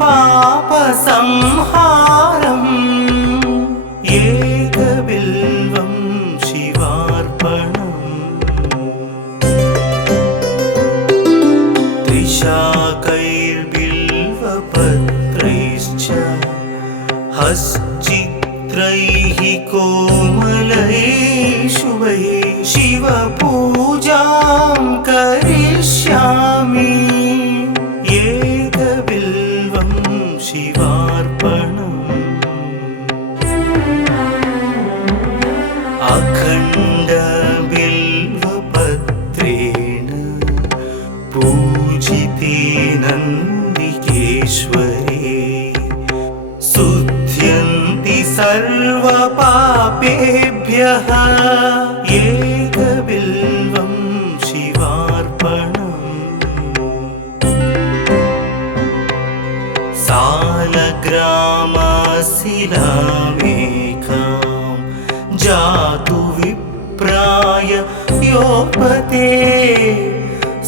पापसंहारम् एकबिल्वं शिवार्पणम् त्रिशाकैर्बिल्वपत्रैश्च हश्चित्रैः कोमलैः शुभैः शिवपूजां करिष्यामि एकबिल्वं शिवार्पणम् अखण्डबिल्वपत्रेण पूजिते नन्दिकेश्वरे शुध्यन्ति सर्वपापेभ्यः एकबिल्वं शिवार्पणम् सालग्रामशिलामेकां जातु विप्राय योपते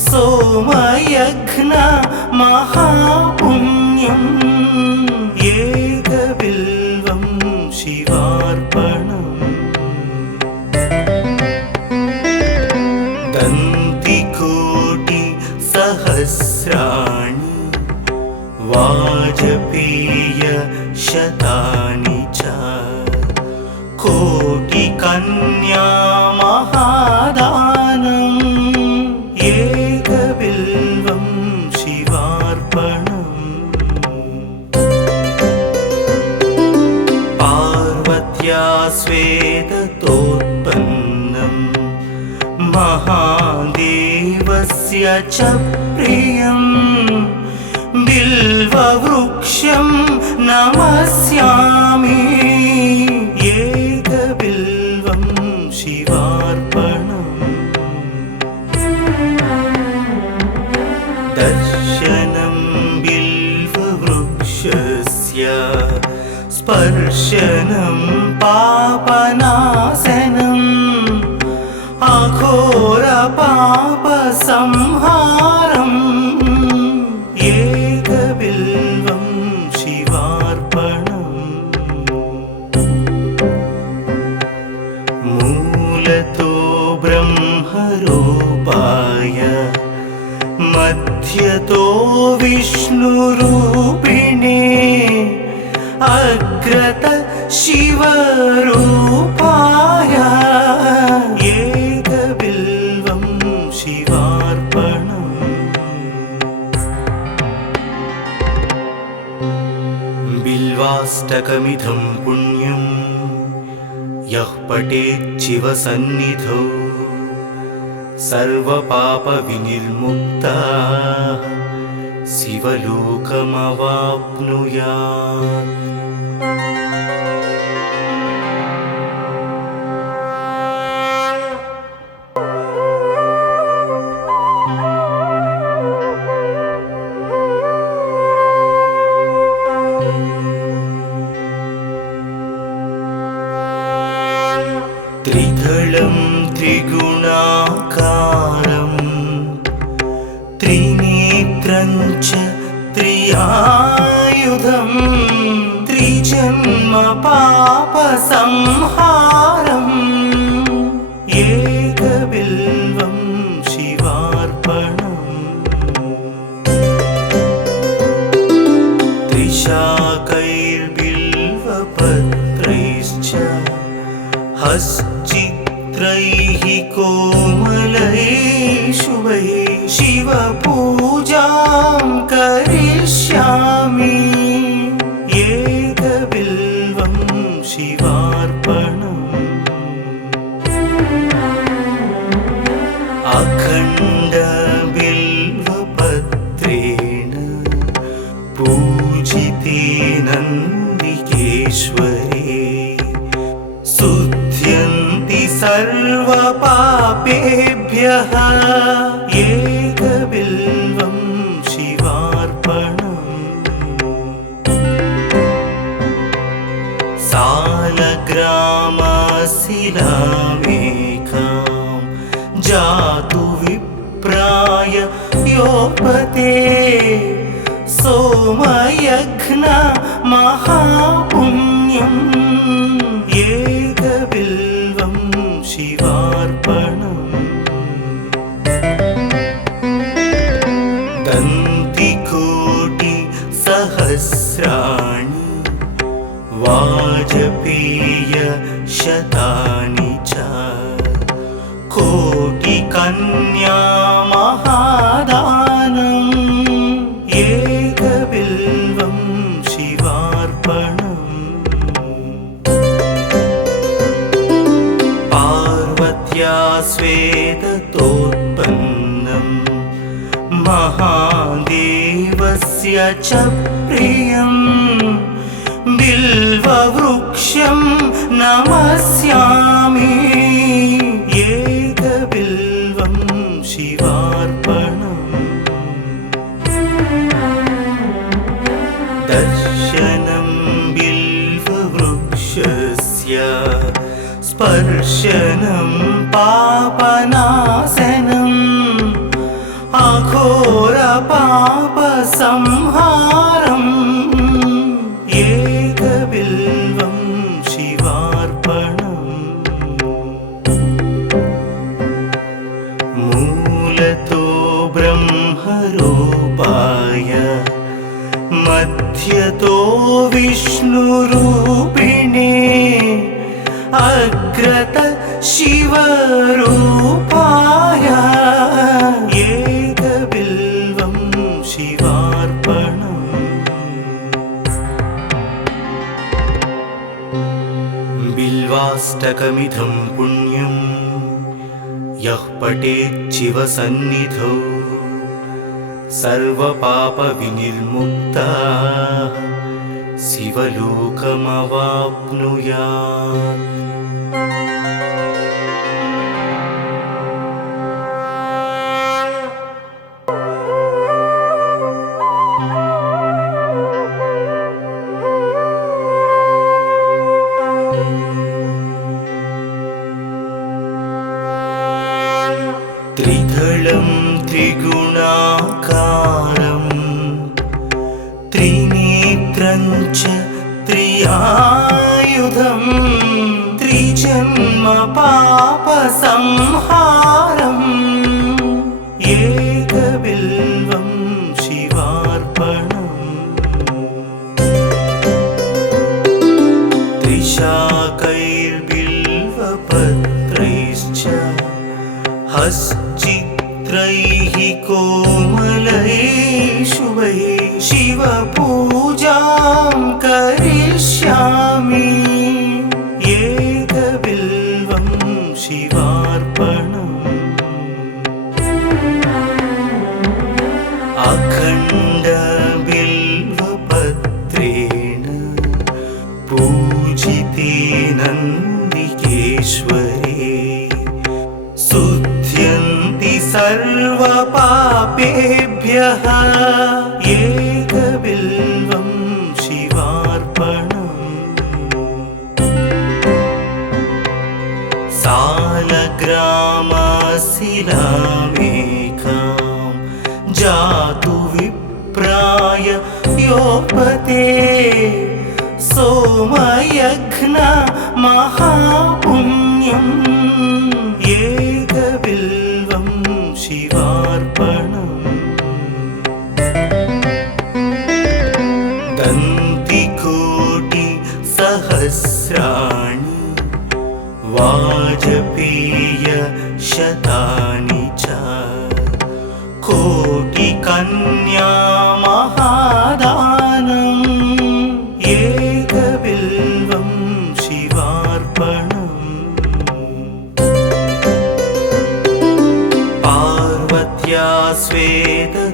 सोमयज्ञ महापुण्यम् एकबिल्वं शिवार्पणम् दन्तिकोटिसहस्राणि वाजपेयशतानि च कोटिकन्या महादानम् एकबिल्वं शिवार्पणम् पार्वत्या स्वेदतोत्पन्नं महादेवस्य च प्रियम् बिल्ववृक्षं नमस्यामि एकबिल्वं शिवार्पणम् दर्शनं बिल्ववृक्षस्य स्पर्शनं पापनाशनम् अघोरपापसंहारम् एकबिल्वं शिवार्पणम् मूलतो ब्रह्मरूपाय मध्यतो विष्णुरूपिणे अग्रत शिवरूपाय एकबिल्वं शिवार्पणम् बिल्वाष्टकमिदं पुण्यं यः पठेत् शिवसन्निधौ सर्वपापविनिर्मुक्तः शिवलोकमवाप्नुयात्। त्रिदलं त्रिगुणाकारं त्रिनेत्रं च त्रियायुधं त्रिजन्म पापसंहारम् एकबिल्वं शिवार्पणम् त्रिशाकैर्बिल्वपत्रैश्च हश्चित्रैः कोमलैः शुभैः शिवपूजां करिष्यामि एकबिल्वं शिवार्पणम् अखण्डबिल्वपत्रेण पूजिते नन्दिकेश्वरे शुध्यन्ति सर्वपापेभ्यः एकबिल्वं शिवार्पणम् सालग्रामशिलामेकां जातु विप्राय योपते सोमयघ्न महापुण्यम् एकबिल्वं शिवार्पणम् दन्तिकोटि सहस्राणि वाजपेय शतानि च कोटिकन्या महादानम् एकबिल्वं शिवार्पणम् पार्वत्या स्वेदतोत्पन्नं महादेवस्य च प्रियम् बिल्ववृक्षं नमस्यामि एकबिल्वं शिवार्पणम् दर्शनं बिल्ववृक्षस्य स्पर्शनं पापनाशनम् अघोरपापसंहारम् एकबिल्वं शिवार्पणम् मूलतो ब्रह्मरूपाय मध्यतो विष्णुरूपिणे अग्रत शिवरूपाय एकबिल्वं शिवार्पणम् बिल्वाष्टकमिदं पुण्यं यः पठेत् शिवसन्निधौ सर्वपापविनिर्मुक्तः शिवलोकमवाप्नुयात् त्रिदलं त्रिगुणाकारं त्रिनेत्रं च त्रियायुधं त्रिजन्म पापसंहारम् एकबिल्वं शिवार्पणम् त्रिशाकैर्बिल्वपत्रैश्च हश्चित्रैः कोमलैः शुभैः शिवपूजां करिष्यामि एकबिल्वं शिवार्पणम् अखण्डबिल्वपत्रेण पूजिते नन्दिकेश्वरे शुद्ध्यन्ति सर्वपापेभ्यः एकबिल्वं शिवार्पणम् सालग्रामशिलामेकां जातु विप्राय योपते सोमयघ्न महापुण्यम् एकबिल्वं शिवार्पणम् दन्तिकोटि सहस्राणि वाजपेय शतानि च कोटिकन्या महादानम् एकबिल्वं शिवार्पणम् पार्वत्या स्वेदतोत्पन्नं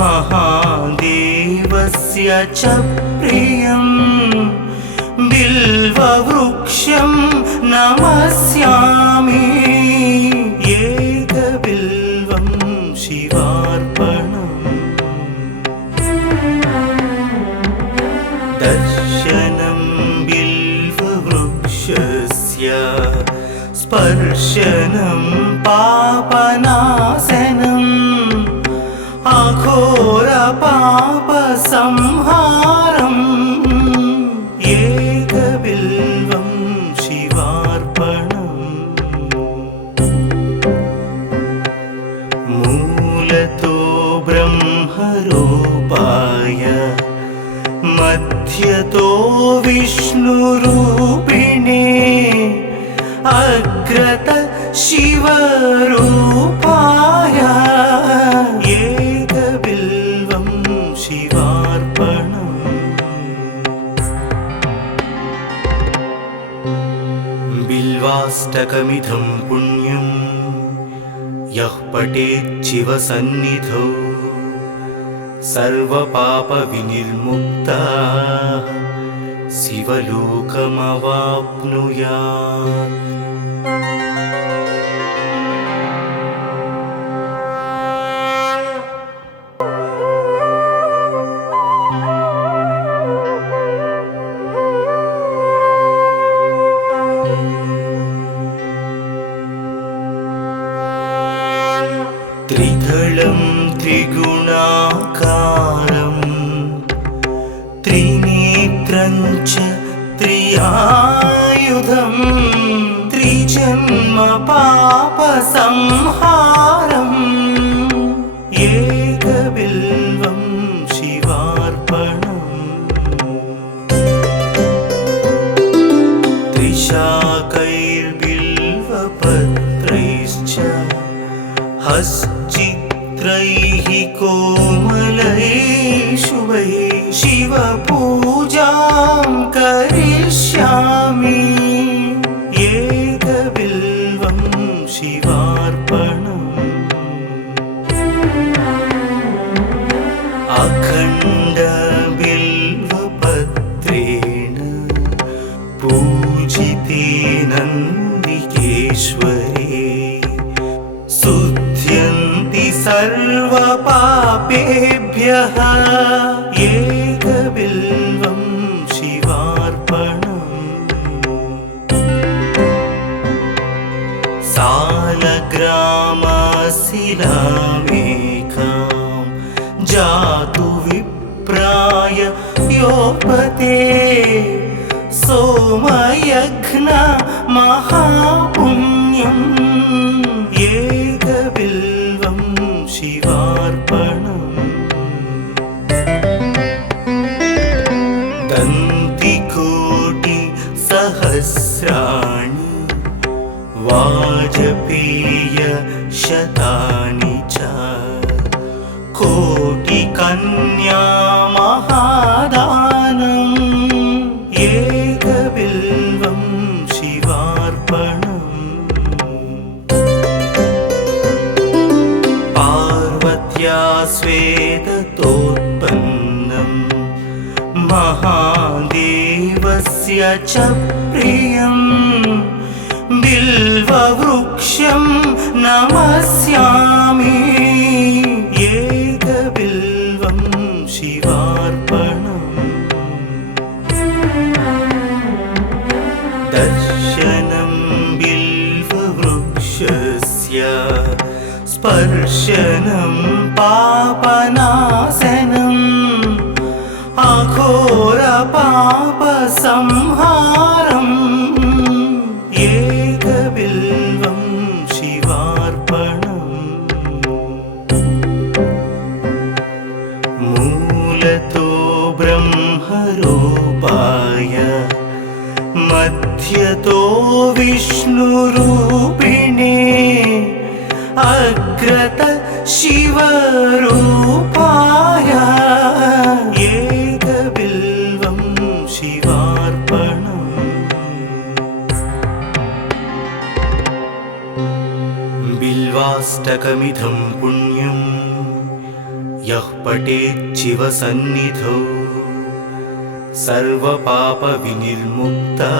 महादेवस्य च प्रियम् बिल्ववृक्षं नमस्यामि एकबिल्वं शिवार्पणम् दर्शनं बिल्ववृक्षस्य स्पर्शनं पापनाशनम् विष्णुरूपिणे अग्रत शिवरूपाय एकबिल्वं शिवार्पणम्। बिल्वाष्टकमिदं पुण्यं यः पठेत् शिवसन्निधौ सर्वपापविनिर्मुक्तः शिवलोकमवाप्नुयात्। त्रिदलं त्रिगुणाकारं त्रिनेत्रं च त्रियायुधं त्रिजन्म पापसंहारम् एकबिल्वं शिवार्पणम्। त्रिशाकैर्बिल्वपत्रैश्च हश्चित्रैः कोमलैः शुभैः शिवपूजां करिष्यामि एकबिल्वं शिवार्पणम्। अखण्डबिल्वपत्रेण पूजिते नन्दिकेश्वरे शुद्ध्यन्ति सर्वपापेभ्यः एकबिल्वं शिवार्पणम्। सालग्रामशिलामेकां जातु विप्राय योपते सोमयज्ञ महापुण्यम् एकबिल्वं शिवार्पणम्। दन्तिकोटिसहस्राणि वाजपेयशतानि च कोटिकन्या महादानम् एकबिल्वं शिवार्पणम्। पार्वत्या स्वेदतोत्पन्नं महादेवस्य च प्रियं बिल्ववृक्षं नमस्यामि एकबिल्वं शिवार्पणम्। दर्शनं बिल्ववृक्षस्य स्पर्शनं पापनाशनम् अघोरपापसंहारम् एकबिल्वं शिवार्पणम्। मूलतो ब्रह्मरूपाय मध्यतो विष्णुरूपिणे अग्रत शिवरूपाय एकबिल्वं शिवार्पणम्। बिल्वाष्टकमिदं पुण्यं यः पठेत् शिवसन्निधौ सर्वपापविनिर्मुक्तः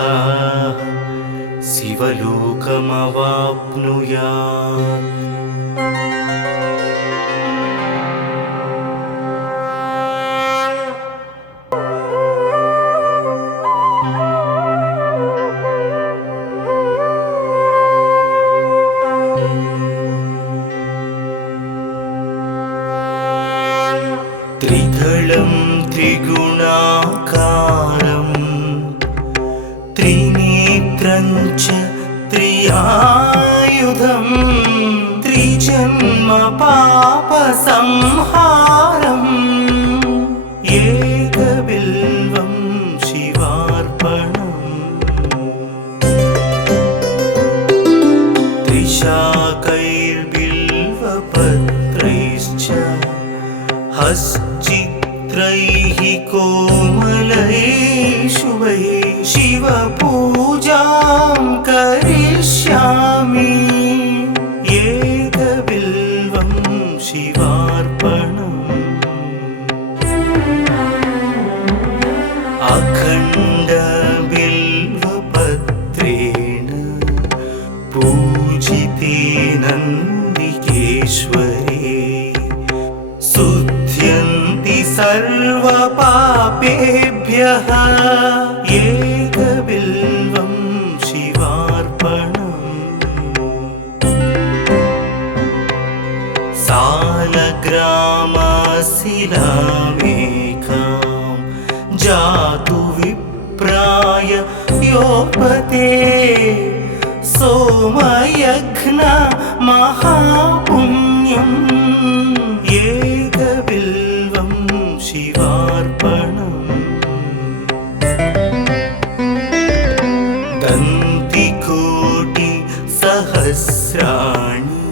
शिवलोकमवाप्नुयात्। त्रिदलं त्रिगुणाकारं त्रिनेत्रं च त्रियायुधं त्रिजन्म पापसंहारम् एकबिल्वं शिवार्पणम्। हश्चित्रैः कोमलैः शुभैः शिवपूजां करिष्यामि एकबिल्वं शिवार्पणम् अखण्डबिल्वपत्रेण पूजिते नन्दिकेश्वरे शुध्यन्ति सर्वपापेभ्यः एकबिल्वं शिवार्पणम् सालग्रामशिलामेकां जातु विप्राय योपते सोमयज्ञ महापुण्यम् एकबिल्वं शिवार्पणम् दन्तिकोटिसहस्राणि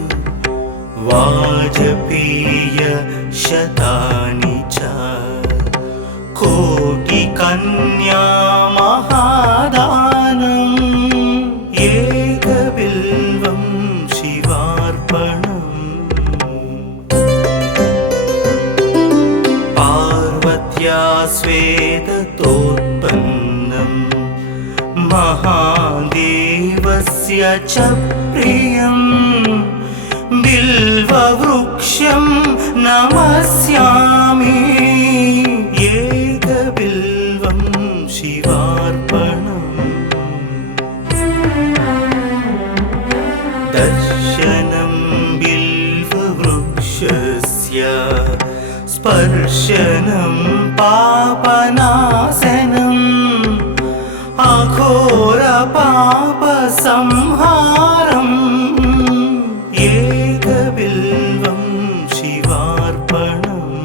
वाजपेयशतानि च कोटिकन्या महादानम् एकबिल्वं शिवार्पणम् पार्वत्या श्वेततोत्पन्नं महादेवस्य च प्रियं बिल्ववृक्षं नमस्यामि एकबिल्वं शिवार्पणम् दर्शनं बिल्ववृक्षस्य स्पर्शनं पापनाशनम् अघोरपापसंहारम् एकबिल्वं शिवार्पणम्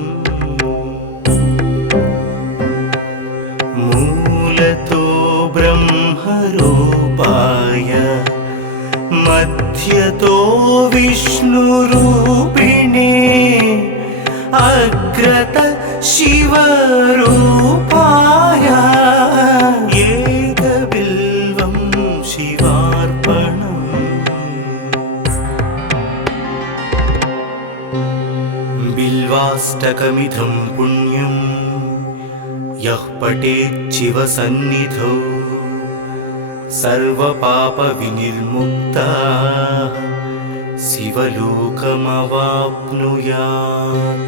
मूलतो ब्रह्मरूपाय मध्यतो विष्णुरूपिणे अग्रत शिवरूपाय एकबिल्वं शिवार्पणम् बिल्वाष्टकमिदं पुण्यं यः पठेत् शिवसन्निधौ सर्वपापविनिर्मुक्तः शिवलोकमवाप्नुयात्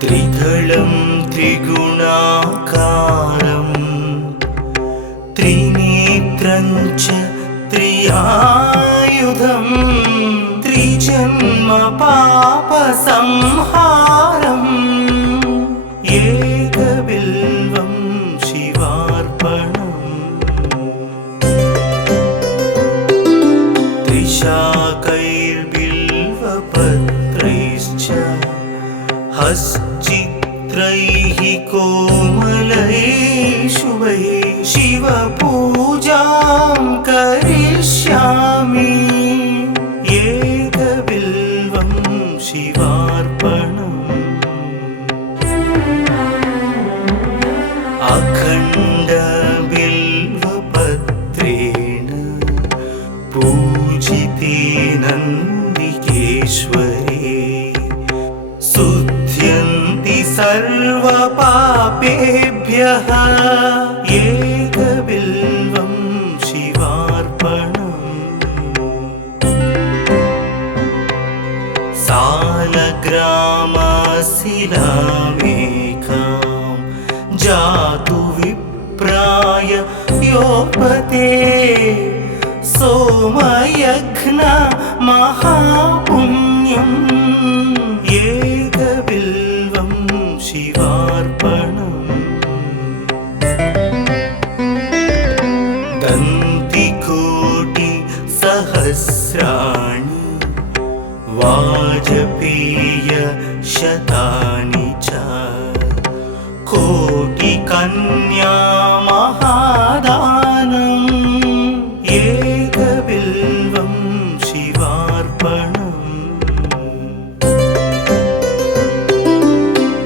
त्रिदलं त्रिगुणाकारं त्रिनेत्रं च त्रियायुधं त्रिजन्म पापसंहारम् एकबिल्वं शिवार्पणम् त्रिशाकैर्बिल्वपत्रैश्च हश्चित्रैः कोमलैः शुभैः शिवपूजां करिष्यामि एकबिल्वं शिवार्पणम् अखण्डबिल्वपत्रेण पूजिते नन्दिकेश्वरे शुध्यन्ति सर्वपापेभ्यः एकबिल्वं शिवार्पणम् सालग्रामशिलामेकां जातु विप्राय योपते सोमयज्ञ महापुण्यम् एकबिल्वं शिवार्पणम् दन्तिकोटिसहस्राणि वाजपेय शतानि च कोटिकन्या महादानम् एकबिल्वं शिवार्पणम्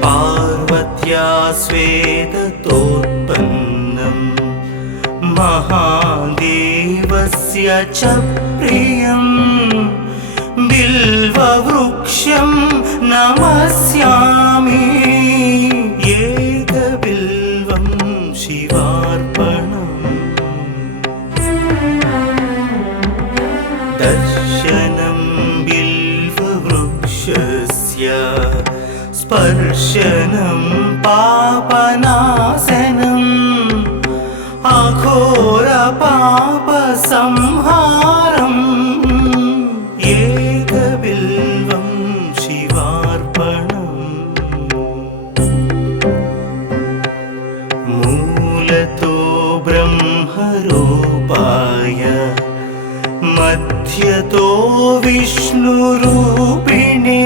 पार्वत्या स्वेदतोत्पन्नं महादेवस्य च प्रियम् बिल्ववृक्षं नमस्यामि एकबिल्वं शिवार्पणम् दर्शनं बिल्ववृक्षस्य स्पर्शनं पापनाशनम् अघोरपापसंहारम् एकबिल्वं शिवार्पणम् मूलतो ब्रह्मरूपाय मध्यतो विष्णुरूपिणे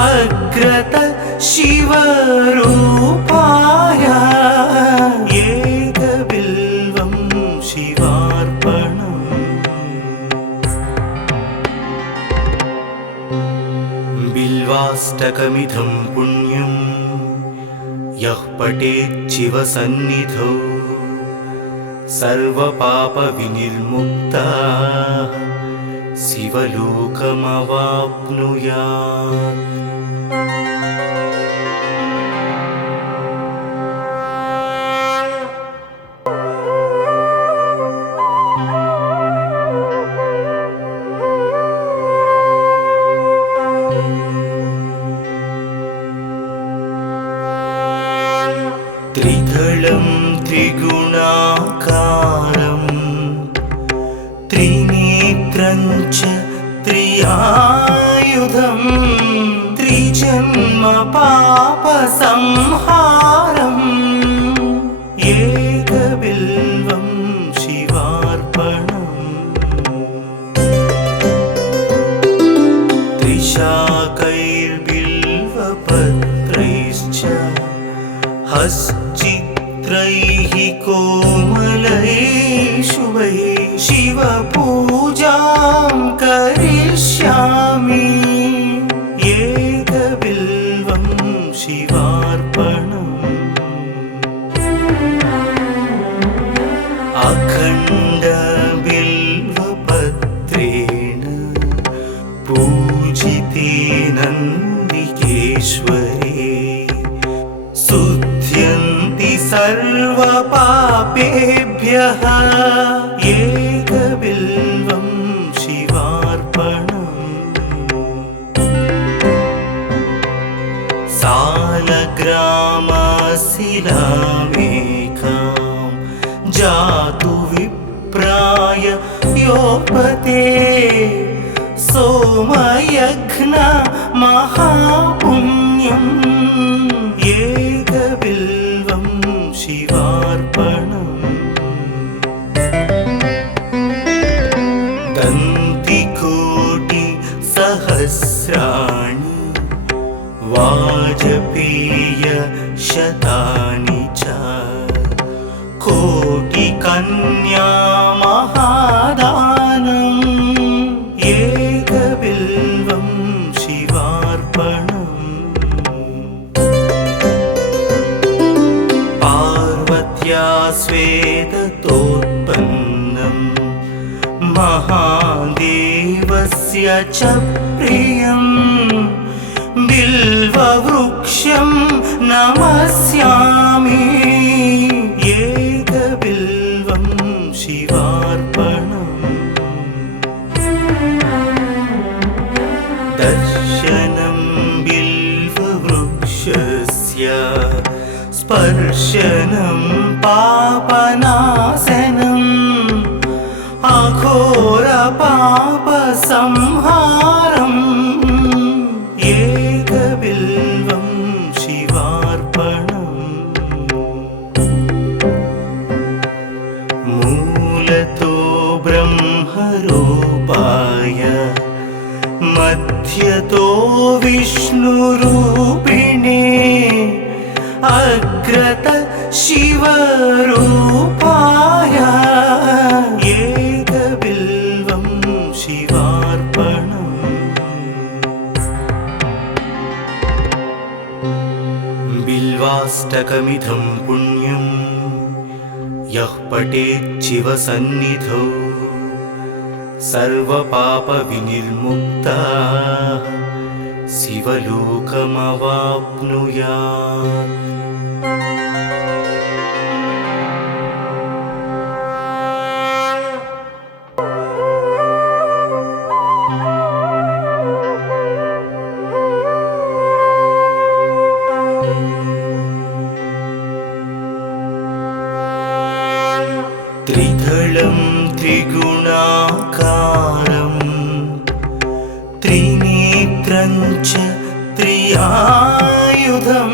अग्रत शिवरूपाय एकबिल्वं शिवार्पणम् बिल्वाष्टकमिदं पुण्यं यः पठेत् शिवसन्निधौ सर्वपापविनिर्मुक्तः शिवलोकमवाप्नुयात्। त्रिदलं त्रिगुणाकारं त्रिनेत्रं च त्रियायुधं त्रिजन्म पापसंहारम् एकबिल्वं शिवार्पणम् त्रिशाकैर्बिल्वपत्रैश्च हश्चित्रैः कोमलैः शुभैः शिवपूजां करिष्यामि एकबिल्वं शिवार्पणम् अखण्डबिल्वपत्रेण पूजिते नन्दिकेश्वरे शुद्ध्यन्ति सर्वपापेभ्यः एकबिल्वं शिवार्पणम् सालग्रामशिलामेकां जातु विप्राय योपते सोमयज्ञ महापुण्यम् एकबिल्वं शिवार्पणम् दन्तिकोटिसहस्राणि वाजपेय शतानि च कोटिकन्या महादानम् एकबिल्वं शिवार्पणम् पार्वत्या स्वेदतोत्पन्नं महादेवस्य च प्रियम् बिल्ववृक्षं नमस्यामि एकबिल्वं शिवार्पणम् दर्शनं बिल्ववृक्षस्य स्पर्शनं पापनाशनम् अघोरपापसंहारम् एकबिल्वं शिवार्पणम् मूलतो ब्रह्मरूपाय मध्यतो विष्णुरूपिणे अग्रत शिवरूपाय एकबिल्वं शिवार्पणम्। बिल्वाष्टकमिदं पुण्यं यः पठेत् शिवसन्निधौ सर्वपापविनिर्मुक्तः शिवलोकमवाप्नुयात्। त्रिदलं त्रिगुणाकारं त्रिनेत्रं च त्रियायुधं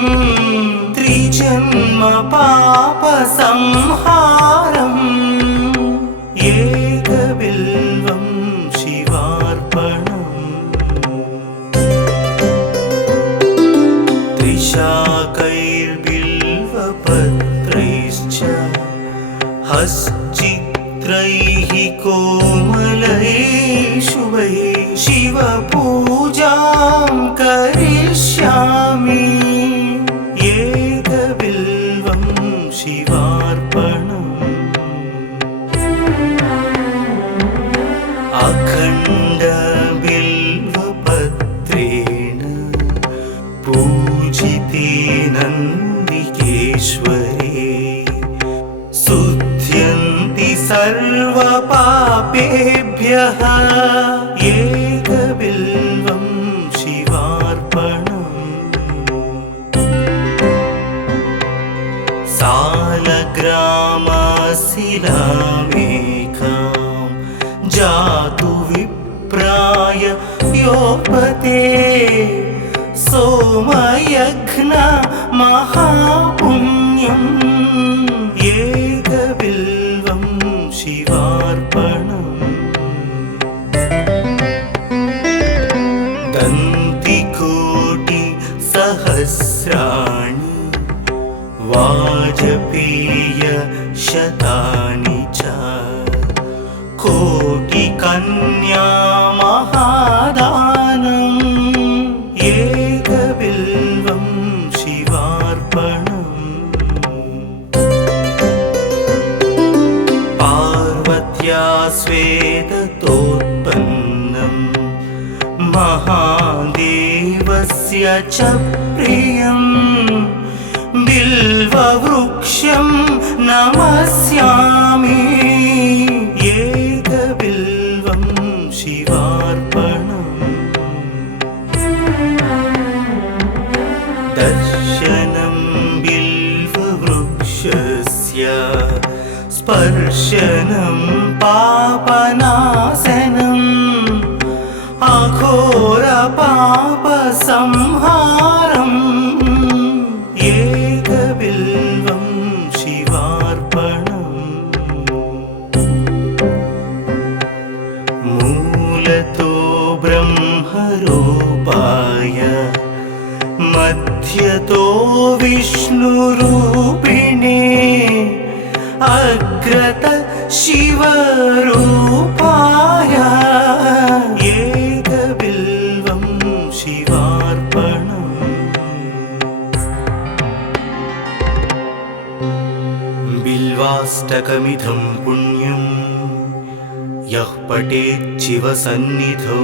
त्रिजन्म पापसंहारम् एकबिल्वं शिवार्पणम्। त्रिशाकैर्बिल्वपत्रैश्च हश्चित्रैः कोमलैः शुभैः शिवपूजां करिष्यामि एकबिल्वं शिवार्पणम्। अखण्डबिल्वपत्रेण पूजिते नन्दिकेश्वरे शुद्ध्यन्ति सर्वपापेभ्यः एकबिल्वं शिवार्पणम्। सालग्रामशिलामेकां जातु विप्राय योपते सोमयज्ञ महापुण्यम् एकबिल्वं शिवार्पणम्। दन्तिकोटिसहस्राणि वाजपेयशतानि च कोटिकन्या महादानम् एकबिल्वं शिवार्पणम्। पार्वत्या स्वेदतोत्पन्नं महादेवस्य च प्रियं बिल्ववृक्षं नमस्यामि एकबिल्वं शिवार्पणम्। दर्शनं बिल्ववृक्षस्य स्पर्शनं पापनाशनम् अघोरपापसंहारम् एकबिल्वं शिवार्पणम्। मूलतो ब्रह्मरूपाय मध्यतो विष्णुरूपिणे अग्रत शिवरूपाय एकबिल्वं शिवार्पणम्। बिल्वाष्टकमिदं पुण्यं यः पठेत् शिवसन्निधौ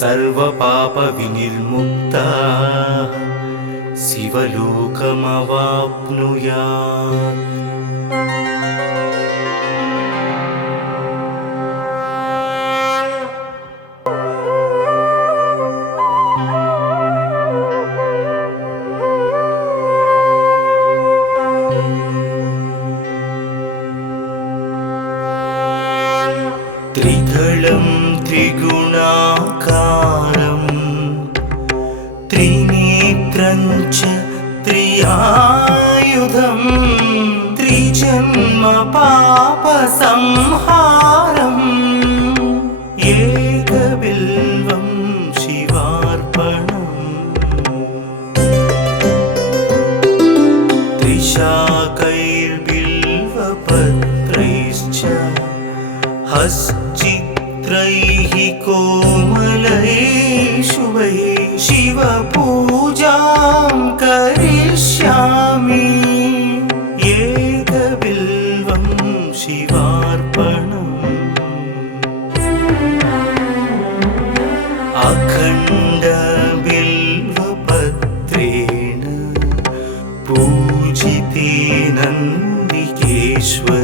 सर्वपापविनिर्मुक्तः शिवलोकमवाप्नुयात्। त्रिदलं त्रिगुणाकारं त्रिनेत्रं च त्रियायुधं त्रिजन्म पापसंहारम् एकबिल्वं हश्चित्रैः कोमलैः शुभैः शिवपूजां करिष्यामि एकबिल्वं शिवार्पणम् अखण्डबिल्वपत्रेण पूजिते नन्दिकेश्वरे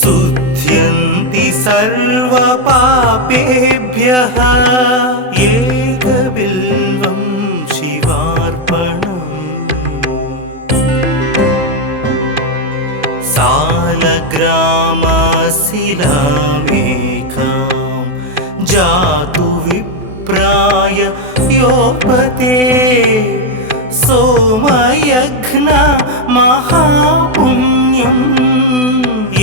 शुध्यन्ति सर्वपापेभ्यः एकबिल्वं शिवार्पणम् सालग्रामशिलामेकां जातु विप्राय योपते सोमयज्ञ महापुण्यम्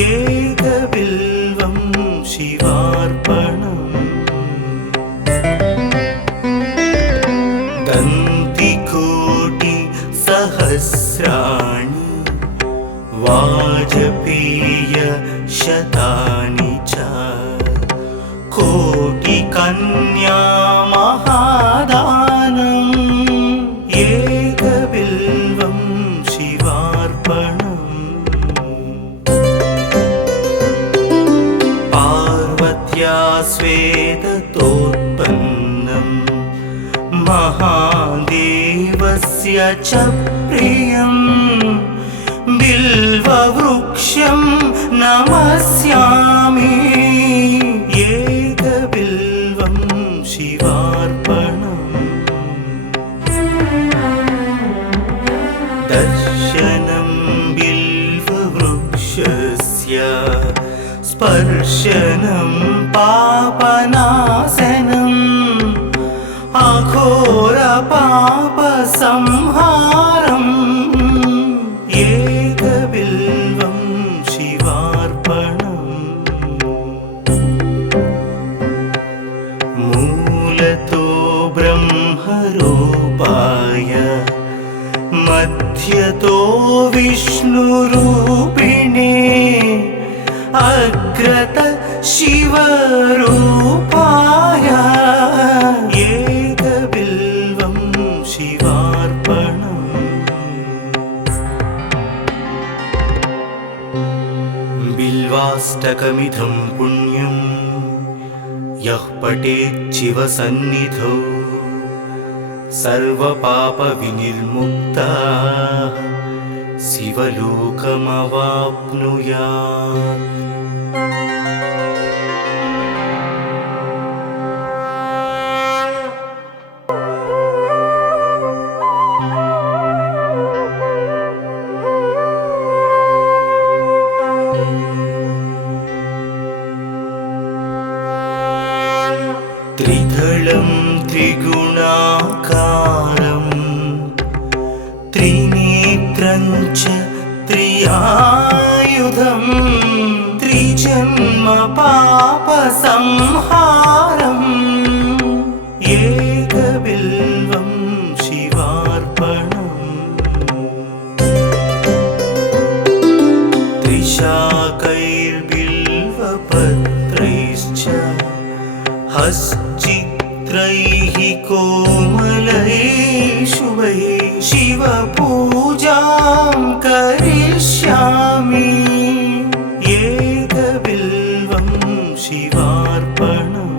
एकबिल्वं शिवार्पणम् दन्तिकोटिसहस्राणि वाजपेयशतानि च कोटिकन्या महादानम् एकबिल्वं शिवार्पणम् पार्वत्या स्वेदतोत्पन्नं महादेवस्य च प्रियं बिल्ववृक्षं नमस्यामि एकबिल्वं शिवार्पणम् दर्शनं बिल्ववृक्षस्य स्पर्शनं पापनाशनम् अघोरपापसंहारम् एकबिल्वं शिवार्पणम् मूलतो ब्रह्मरूपाय मध्यतो विष्णुरूपिणे अग्रत शिवरूपाय एकबिल्वं शिवार्पणम् बिल्वाष्टकमिदं पुण्यं यः पठेत् शिवसन्निधौ सर्वपापविनिर्मुक्तः शिवलोकमवाप्नुयात् त्रिदलं त्रिगुणाकारं त्रिनेत्रं च त्रियायुधं त्रिजन्म पापसंहारम् एकबिल्वं शिवार्पणम् त्रिशाकैर्बिल्वपत्रैश्च हश्चित्रैः कोमलैः शुभैः शिवपूजां करिष्यामि एकबिल्वं शिवार्पणम्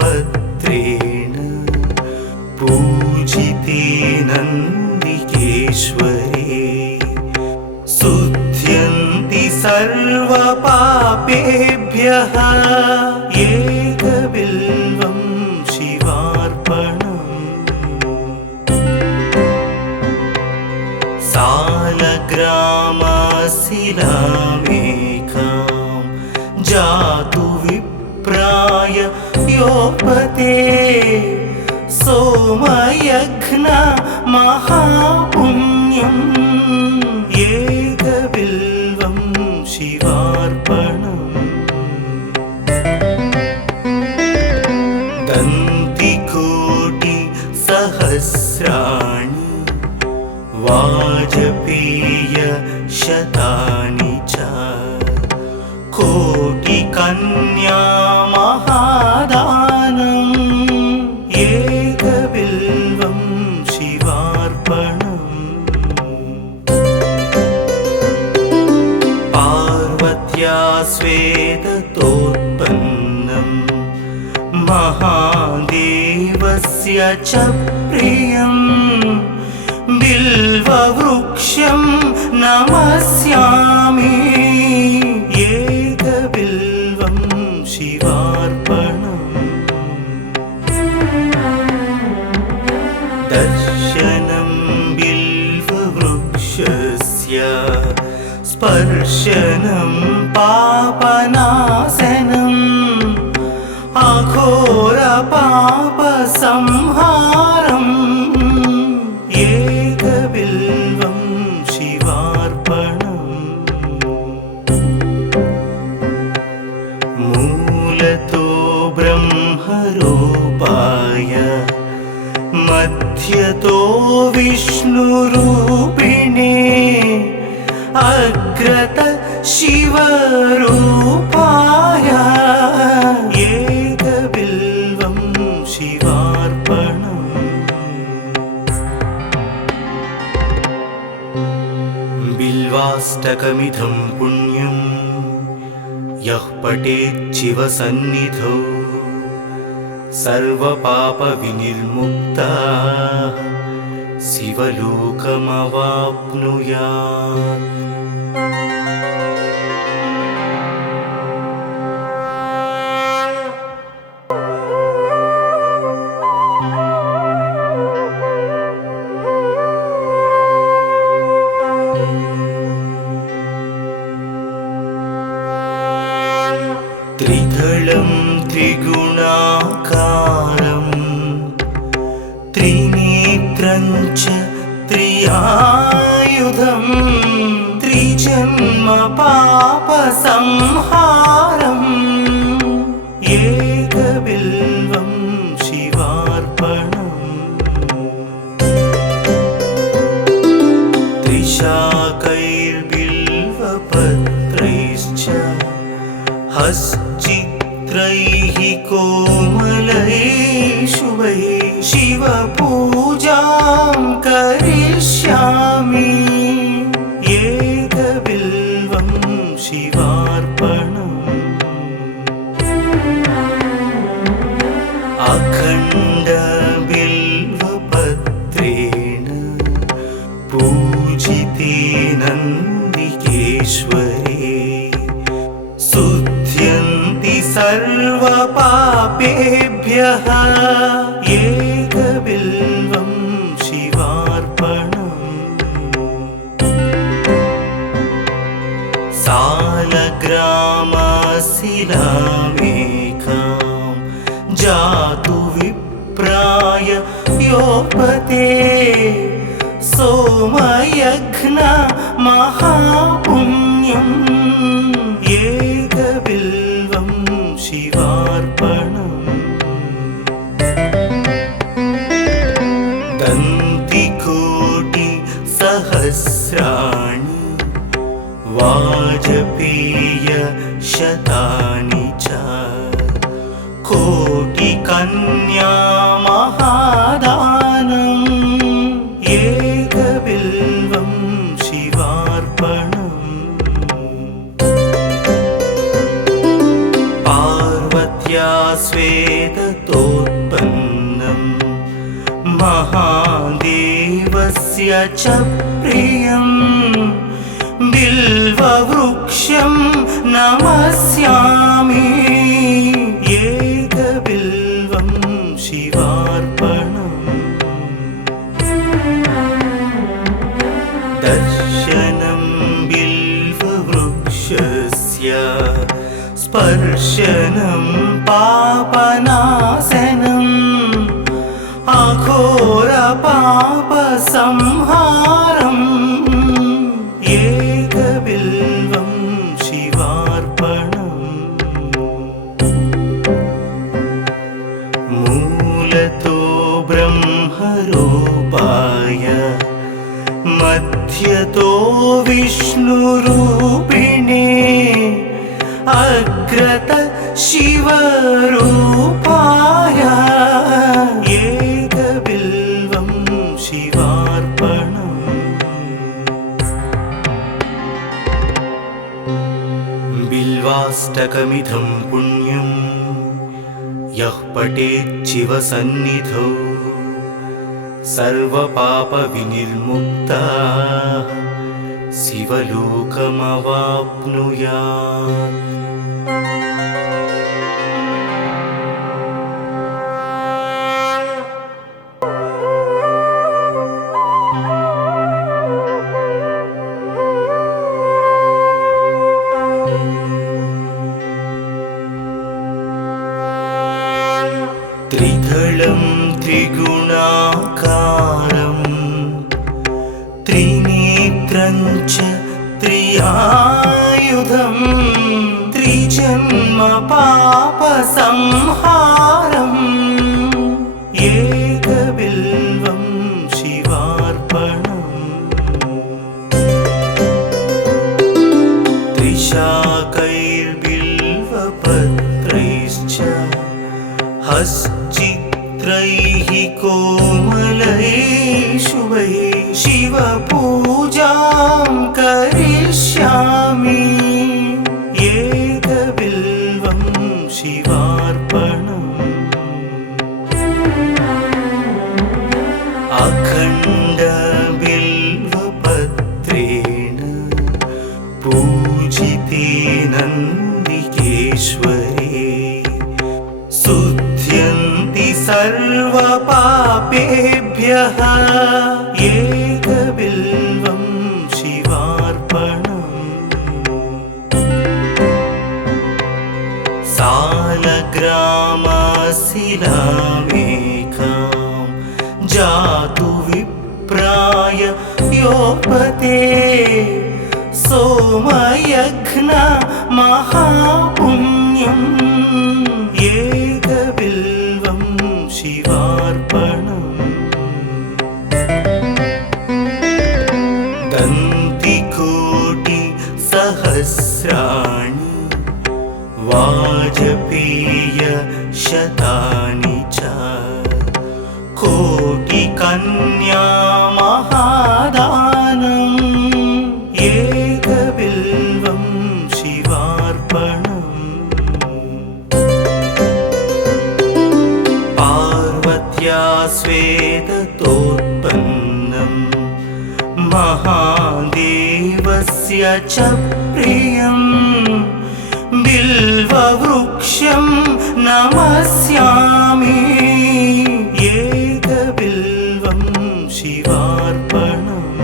अखण्डबिल्वपत्रेण पूजिते नन्दिकेश्वरे शुध्यन्ति सर्वपापेभ्यः एकबिल्वं शिवार्पणम् सालग्रामशिलामेकां जातु विप्राय योपते सोमयज्ञ महापुण्यम् एकबिल्वं शिवार्पणम् दन्तिकोटिसहस्राणि वाजपेय शतानि च कोटिकन्या महादानम् एकबिल्वं शिवार्पणम् पार्वत्या स्वेदतोत्पन्नम् महादेवस्य च प्रियम् बिल्ववृक्षं नमस्यामि एकबिल्वं शिवार्पणम् दर्शनं बिल्ववृक्षस्य स्पर्शनं पापनाशनम् अघोरपापसंहारम् एकबिल्वं शिवार्पणम् मूलतो ब्रह्मरूपाय मध्यतो विष्णुरूपिणे अग्रत शिवरूपाय एकबिल्वं शिवार्पणम् बिल्वाष्टकमिदं पुण्यं यः पठेत् शिवसन्निधौ सर्वपापविनिर्मुक्तः शिवलोकमवाप्नुयात्। त्रिदलं त्रिगुणाकारं त्रिनेत्रं च त्रियायुधं त्रिजन्म पापसंहारम् एकबिल्वं शिवार्पणम् त्रिशाकैर्बिल्वपत्रैश्च हश्चित्रैः कोमलैः शुभैः शिवपूजां करिष्यामि एकबिल्वं शिवार्पणम् अखण्डबिल्वपत्रेण पूजिते नन्दिकेश्वरे शुध्यन्ति सर्वपापेभ्यः एकबिल्वं शिवार्पणम् सालग्रामशिलामेकां जातु विप्राय योपते सोमयज्ञ महापुण्यम् एकबिल्वं शिवार्पणम् दन्तिकोटिसहस्राणि वाजपेय शतानि च कोटिकन्या महादानम् एकबिल्वं शिवार्पणम् पार्वत्या स्वेदतोत्पन्नम् महादेवस्य च प्रियम् बिल्ववृक्षं नमस्यामि एकबिल्वं शिवार्पणम् दर्शनं बिल्ववृक्षस्य स्पर्शनं पापनाशनम् अघोरपापसंहारम् एकबिल्वं शिवार्पणम् मूलतो ब्रह्मरूपाय मध्यतो विष्णुरूपिणे अग्रत शिवरूपाय एकबिल्वं शिवार्पणम्। बिल्वाष्टकमिदं पुण्यं यः पठेत् शिवसन्निधौ सर्वपापविनिर्मुक्तः शिवलोकमवाप्नुयात्। त्रिदलं त्रिगुणाकारं त्रिनेत्रं च त्रियायुधं त्रिजन्म पापसंहारम् एकबिल्वं शिवार्पणम्। त्रिशाकैर्बिल्वपत्रैश्च हश्चित्रैः कोमलैः शुभैः शिवपूजां करिष्यामि एकबिल्वं शिवार्पणम्। अखण्डबिल्वपत्रेण पूजिते नन्दिकेश्वरे शुद्ध्यन्ति सर्वपापेभ्यः एकबिल्वं शिवार्पणम्। सालग्रामशिलामेकां जातु विप्राय योपते सोमयज्ञ महापुण्यम् एकबिल्वं शिवार्पणम्। दन्तिकोटिसहस्राणि वाजपेयशतानि च कोटिकन्या महादानम् एकबिल्वं शिवार्पणम्। पार्वत्या स्वेदतोत्पन्नं महादेवस्य च प्रियं बिल्ववृक्षं नमस्यामि एकबिल्वं शिवार्पणम्।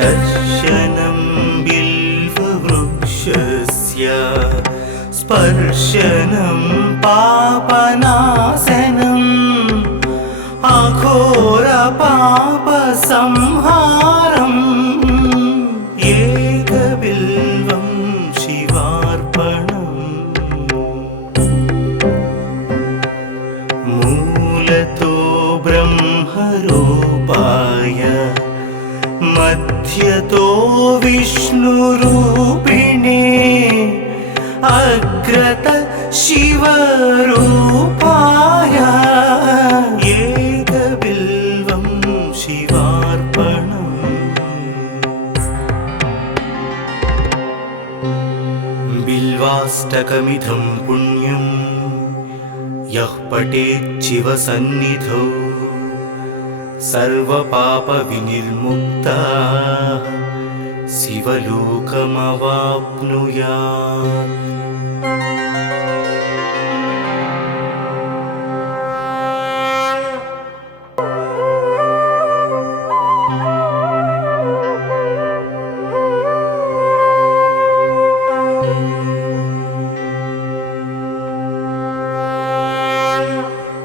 दर्शनं बिल्ववृक्षस्य स्पर्शनं पापनाशनम् अघोरपापसंहारम् एकबिल्वं शिवार्पणम्। मूलतो ब्रह्मरूपाय मध्यतो विष्णुरूपिणे अग्रत शिवरूपाय एकबिल्वं शिवार्पणम्। बिल्वाष्टकमिदं पुण्यं यः पठेत् शिवसन्निधौ सर्वपापविनिर्मुक्तः शिवलोकमवाप्नुयात्।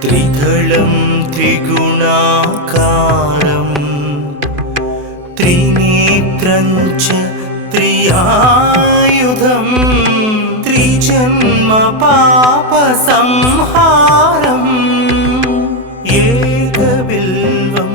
त्रिदलं त्रिगुणाकारं त्रिनेत्रं च त्रियायुधं त्रिजन्म पापसंहारम् एकबिल्वं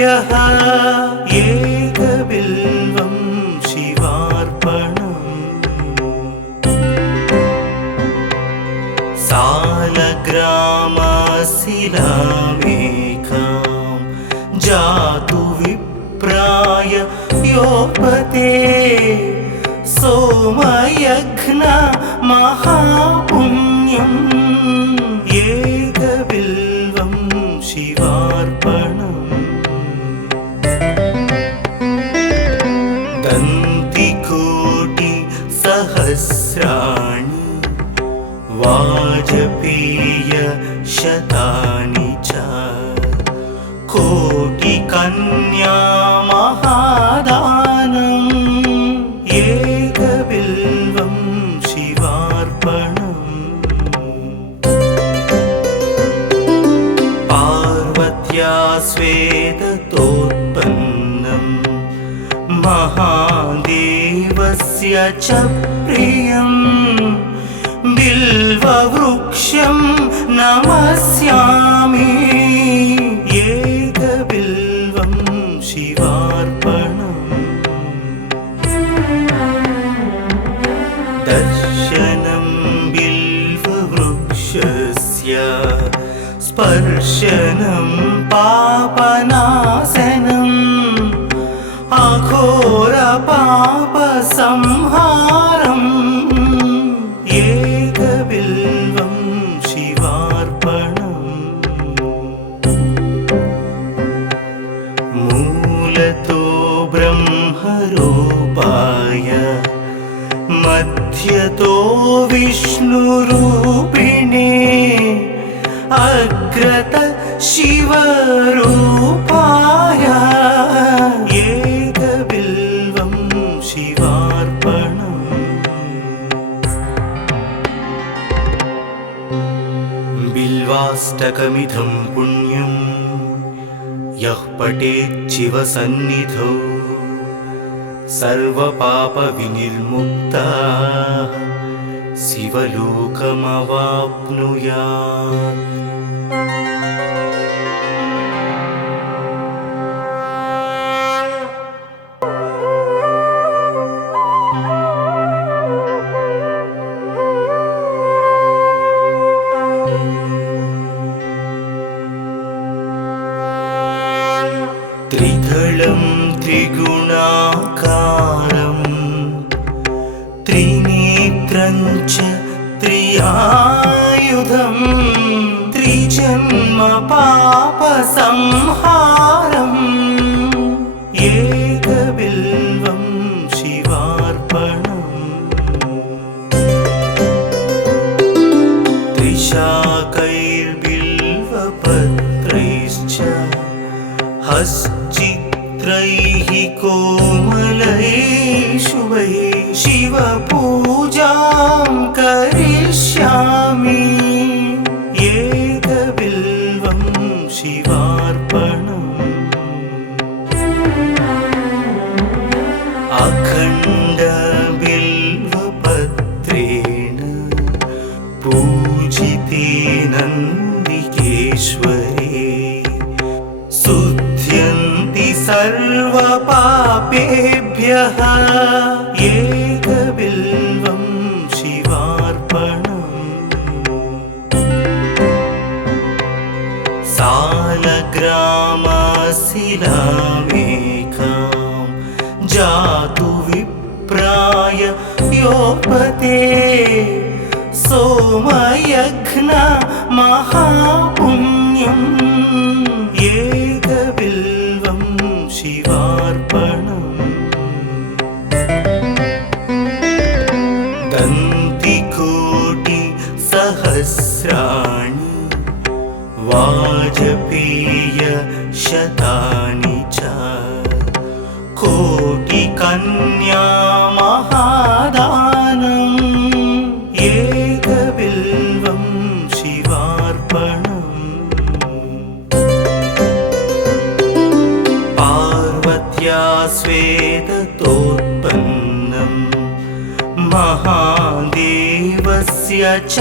पापेभ्यः एकबिल्वं शिवार्पणम् सालग्रामशिलामेकां जातु विप्राय योपते सोमयज्ञ महापुण्यम् एकबिल्वं शिवार्पणम् दन्तिकोटि सहस्राणि वाजपेय शतानि च कोटिकन्या महादानम् एकबिल्वं शिवार्पणम् पार्वत्या स्वेदतोत्पन्नं महादेवस्य च प्रियं बिल्ववृक्षं नमस्यामि एकबिल्वं शिवार्पणम् दर्शनं बिल्ववृक्षस्य स्पर्शनं पापनाशनम् अघोरपापसंहारम् एकबिल्वं शिवार्पणम् मूलतो ब्रह्मरूपाय मध्यतो विष्णुरूपिणे अग्रत शिवरूपाय एकबिल्वं शिवार्पणम् बिल्वाष्टकमिदं पुण्यं यः पठेत् शिवसन्निधौ सर्वपापविनिर्मुक्तः शिवलोकमवाप्नुयात्। त्रिदलं त्रिगुणाकारं त्रिनेत्रं च त्रियायुधं त्रिजन्म पापसंहारम् एकबिल्वं शिवार्पणम् त्रिशाकैर्बिल्वपत्रैश्च हश्चित्रैः कोमलैः शुभैः शिवपूजां करिष्यामि एकबिल्वं शिवार्पणम् अखण्डबिल्वपत्रेण पूजिते नन्दिकेश्वरे शुद्ध्यन्ति सर्वपापेभ्यः एकबिल्वं शिवार्पणम् सालग्रामशिलामेकां जातु विप्राय योपते सोमयज्ञ महापुण्यम् एकबिल्वं शिवार्पणम् दन्तिकोटि सहस्राणि वाजपेय शतानि च कोटिकन्या महादानम् एकबिल्वं शिवार्पणम् पार्वत्या स्वेदतोत्पन्नं महादेवस्य च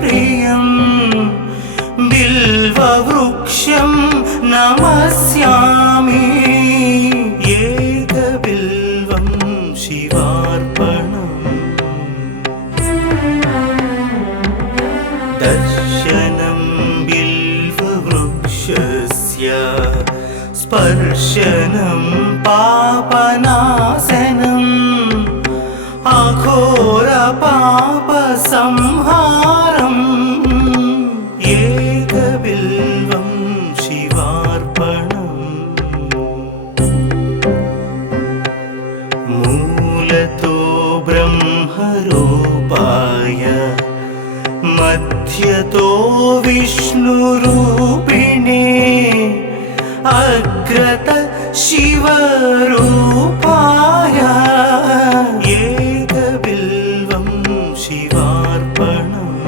प्रियं बिल्ववृक्षं नमस्यामि स्पर्शनं पापनाशनम् अघोरपापसंहारम् एकबिल्वं शिवार्पणम् मूलतो ब्रह्मरूपाय मध्यतो विष्णुरूपिणे अग्रत शिवरूपाय एकबिल्वं शिवार्पणम्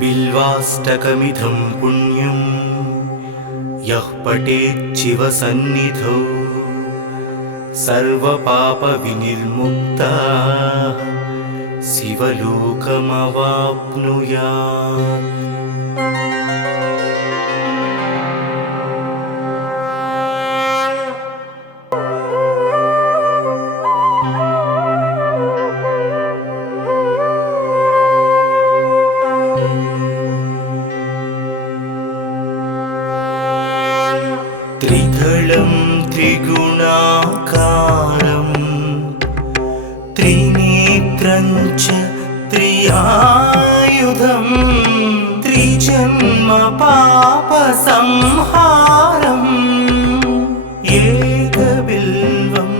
बिल्वाष्टकमिदं पुण्यं यः पठेच्छिवसन्निधौ सर्वपापविनिर्मुक्तः शिवलोकमवाप्नुयात्। त्रिदलं त्रिगुणाकारं त्रिनेत्रं च त्रियायुधं त्रिजन्म पापसंहारम् एकबिल्वं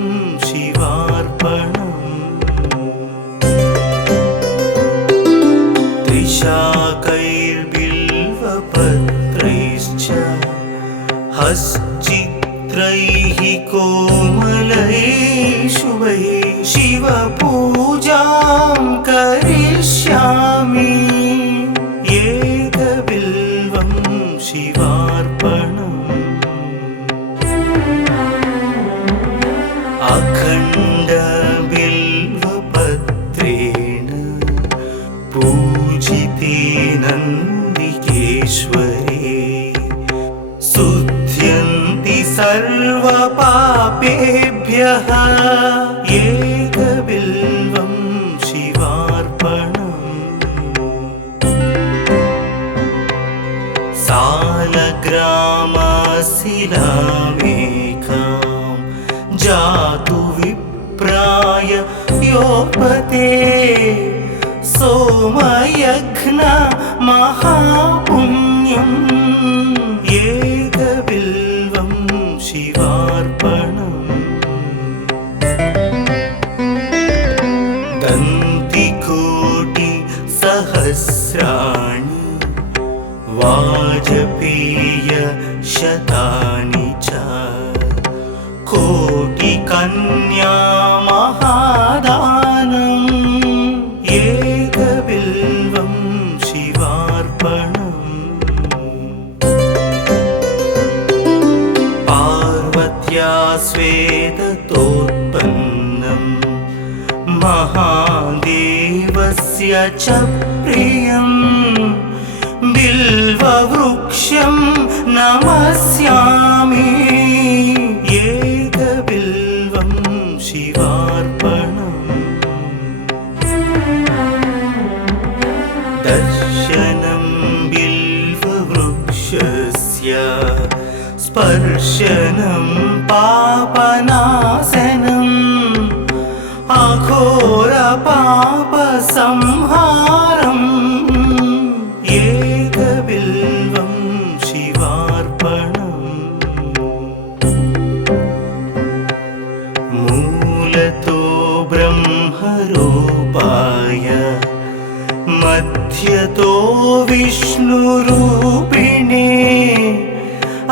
शिवार्पणम् त्रिशाकैर्बिल्वपत्रैश्च हश्चित्रैः कोमलैः शुभैः शिवपूजां करिष्यामि एकबिल्वं शिवार्पणम् अखण्डबिल्वपत्रेण पूजिते नन्दिकेश्वरे शुध्यन्ति सर्वपापेभ्यः एकबिल्वं शिवार्पणम् सालग्रामशिलामेकां जातु विप्राय योपते सोमयज्ञ महापुण्यम् एकबिल्वं शिवार्पणम् दन्तिकोटिसहस्राणि वाजपेयशतानि च कोटिकन्या महादानम् एकबिल्वं शिवार्पणम् पार्वत्या स्वेदतोत्पन्नं महादेवस्य च प्रियं बिल्ववृक्षं नमस्यामि एकबिल्वं शिवार्पणम् दर्शनं बिल्ववृक्षस्य स्पर्शनं पापनाशनम् अघोरपापसंहारम् एकबिल्वं शिवार्पणम् मूलतो ब्रह्मरूपाय मध्यतो विष्णुरूपिणे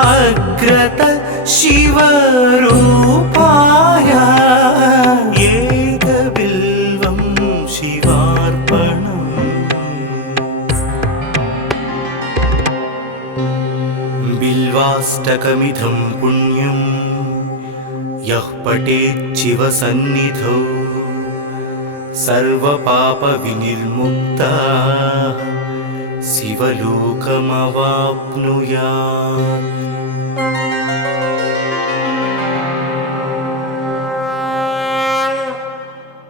अग्रत शिवरूपाय एकबिल्वं शिवार्पणम् बिल्वाष्टकमिदं पुण्यं यः पठेच्छिवसन्निधौ सर्वपापविनिर्मुक्तः शिवलोकमवाप्नुयात्।